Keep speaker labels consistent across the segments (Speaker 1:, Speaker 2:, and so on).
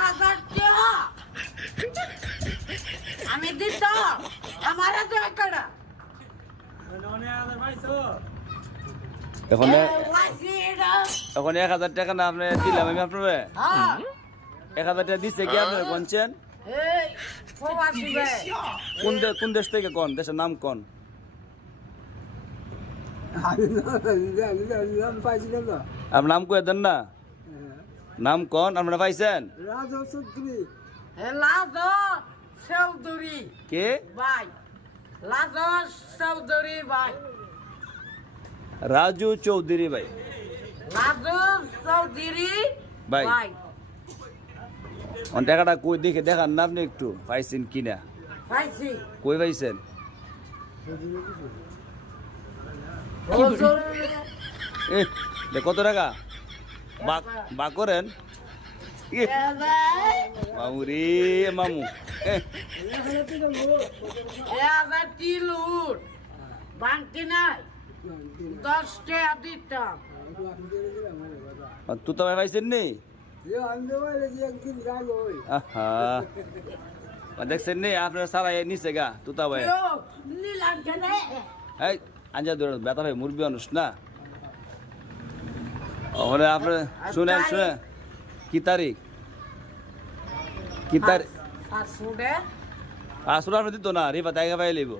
Speaker 1: হাজার টাকা। আমি দিত আমার কড়া
Speaker 2: এখন এখন এক হাজার টাকা না আপনি দিলাম আমি আপনার?
Speaker 1: হ্যাঁ।
Speaker 2: এক হাজার টাকা দিচ্ছে কি আপনার। কোন কোন দেশ থেকে কোন? দেশের নাম কোন? আপনার নাম কয়ে দেন না? নাম কোন? আপনারা পাইছেন? কে?
Speaker 1: ভাই। লাজো চৌধুরী ভাই।
Speaker 2: রাজু চৌধুরী ভাই।
Speaker 1: লাজো চৌধুরী
Speaker 2: ভাই।
Speaker 1: ভাই।
Speaker 2: টাকাটা কই দেখে দেখান না আপনি একটু পাইছেন কিনা?
Speaker 1: পাইছি।
Speaker 2: কই পাইছেন? কত টাকা? বা করেন এ, মামু রে মামু।
Speaker 1: বাংতি নাই দশ টাকা দিতাম
Speaker 2: তো ভাই পাইছেন নি দেখছেন নি? আপনার সারা নিচে গা তুতা ভাই আঞ্জা ব্যথা ভাই মুরবি মানুষ না? ওখানে আপনার শুনেন শুনেন। কি তারিখ? কি তারিখ? আসলে আপনি দিত না তাই লইব।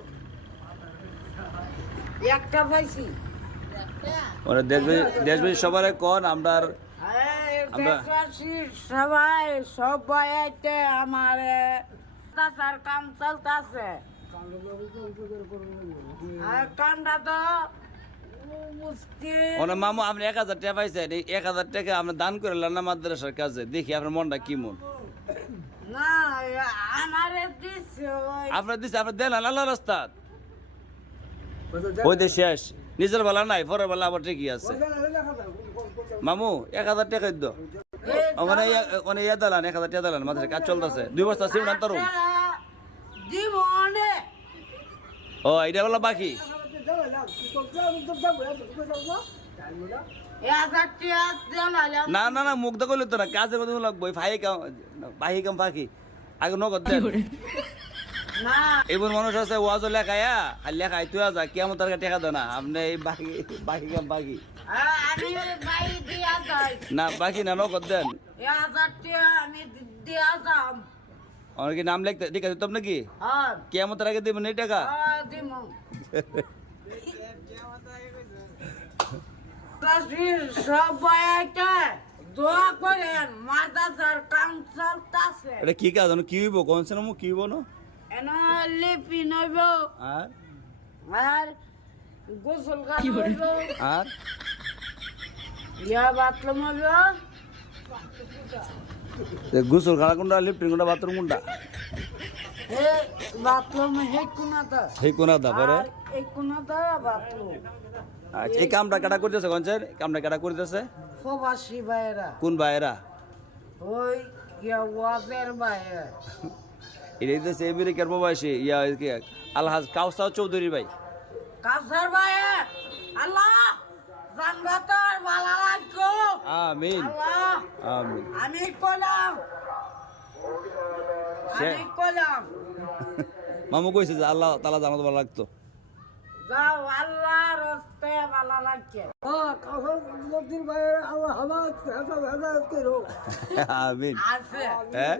Speaker 1: একটা পাইছি।
Speaker 2: ওরা দেশবাসী দেশবাসী সবার কন আমরা-
Speaker 1: সবাই সবাই আমার কাম চলতেছে। আর কামটা তো মুশকিল।
Speaker 2: ওনার মামু আপনি এক হাজার টাকা পাইছেন এই এক হাজার টাকা আপনি দান করে লান্না মাদ্রাসার কাজে। দেখি আপনার মনটা কি মন?
Speaker 1: না দিছে
Speaker 2: আপনার দিচ্ছে আপনার দেন আল্লাহ রাস্তা। ওই শেষ নিজের বেলা নাই পরের বেলা আবার ঠিকই আছে। মামু এক হাজার টাকা দিত
Speaker 1: এই
Speaker 2: ওখানে ইয়া- ওখানে ইয়া দালান এক হাজার টাকা দালান মাথায় কাজ চলতেছে। দুই বস্তা সিমেন্ট আনতারুম
Speaker 1: দিব।
Speaker 2: ও এটা বলা বাকি। না না না মুখ করলে তো না কাজের কথা লাগবো ফাহি কাম বাহি কাম ফাঁকি। আগে নগদ দেন।
Speaker 1: না।
Speaker 2: এবার মানুষ আছে ওয়াজও লেখায়া আর লেখাই তুই যা কেমন তার টাকা দেয় না আপনি এই বাকি বাকি কাম বাকি না বাকি না নগদ দেন।
Speaker 1: আমি দিয়া যাম।
Speaker 2: আমার কি নাম লিখতে ঠিক আছে তোমরা কি
Speaker 1: হ্যাঁ
Speaker 2: কেমন তার আগে দেবেন এই টাকা
Speaker 1: হ্যাঁ,
Speaker 2: এটা কি কাজ কি হইব কোন সিনেমা কি হইব না
Speaker 1: লিপি নইব
Speaker 2: আর
Speaker 1: আর গোসল
Speaker 2: আর
Speaker 1: ইয়া বাথরুম হইব
Speaker 2: সেই কোনা দা পরে?
Speaker 1: আর এই
Speaker 2: কামটা কাটা করতেছে কোনছেন কামটা কাটা করতেছে?
Speaker 1: প্রবাসী ভাইরা
Speaker 2: কোন ভাইরা
Speaker 1: ওই ওয়াজের ভাইরা
Speaker 2: এটা দিতেছে আমেরিকার প্রবাসী ইয়া আলহাজ কাউসাও চৌধুরী ভাই।
Speaker 1: ভাই আল্লাহ! জানগাতার ভালো লাগতো
Speaker 2: আমিন।
Speaker 1: আল্লাহ
Speaker 2: আমিন।
Speaker 1: আমি কলাম আমি কলাম
Speaker 2: মামু কইছে যে আল্লাহ তালা জানাতে ভালো লাগতো।
Speaker 1: যাও আল্লাহ রস্তে ভালো লাগছে
Speaker 2: আমিন।
Speaker 1: আছে।
Speaker 2: হ্যাঁ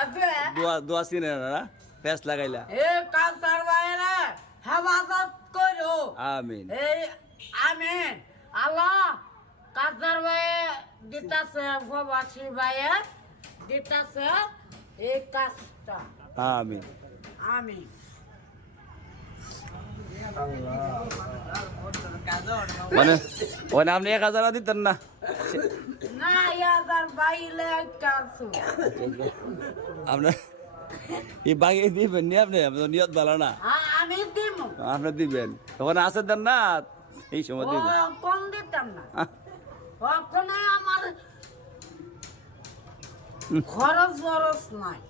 Speaker 1: আছে।
Speaker 2: দোয়া দোয়া সিনে না ফেস লাগাইলা।
Speaker 1: এ হেফাজত করো।
Speaker 2: আমিন।
Speaker 1: এই আমিন। আল্লাহ কাসার ভাই দিতাছে প্রবাসী ভাইয়ে দিতাছে এই কাজটা।
Speaker 2: আমিন।
Speaker 1: আমি
Speaker 2: মানে মানে আপনি এক হাজার দিতেন না? আপনার এই বাকি দিবেন নি আপনি? নিয়ত ভালো না। আপনি দিবেন। তখন আছে না? এই সময়
Speaker 1: ও
Speaker 2: দিবেন
Speaker 1: কম দিতাম না। ওখানে আমার খরচ বরচ নাই।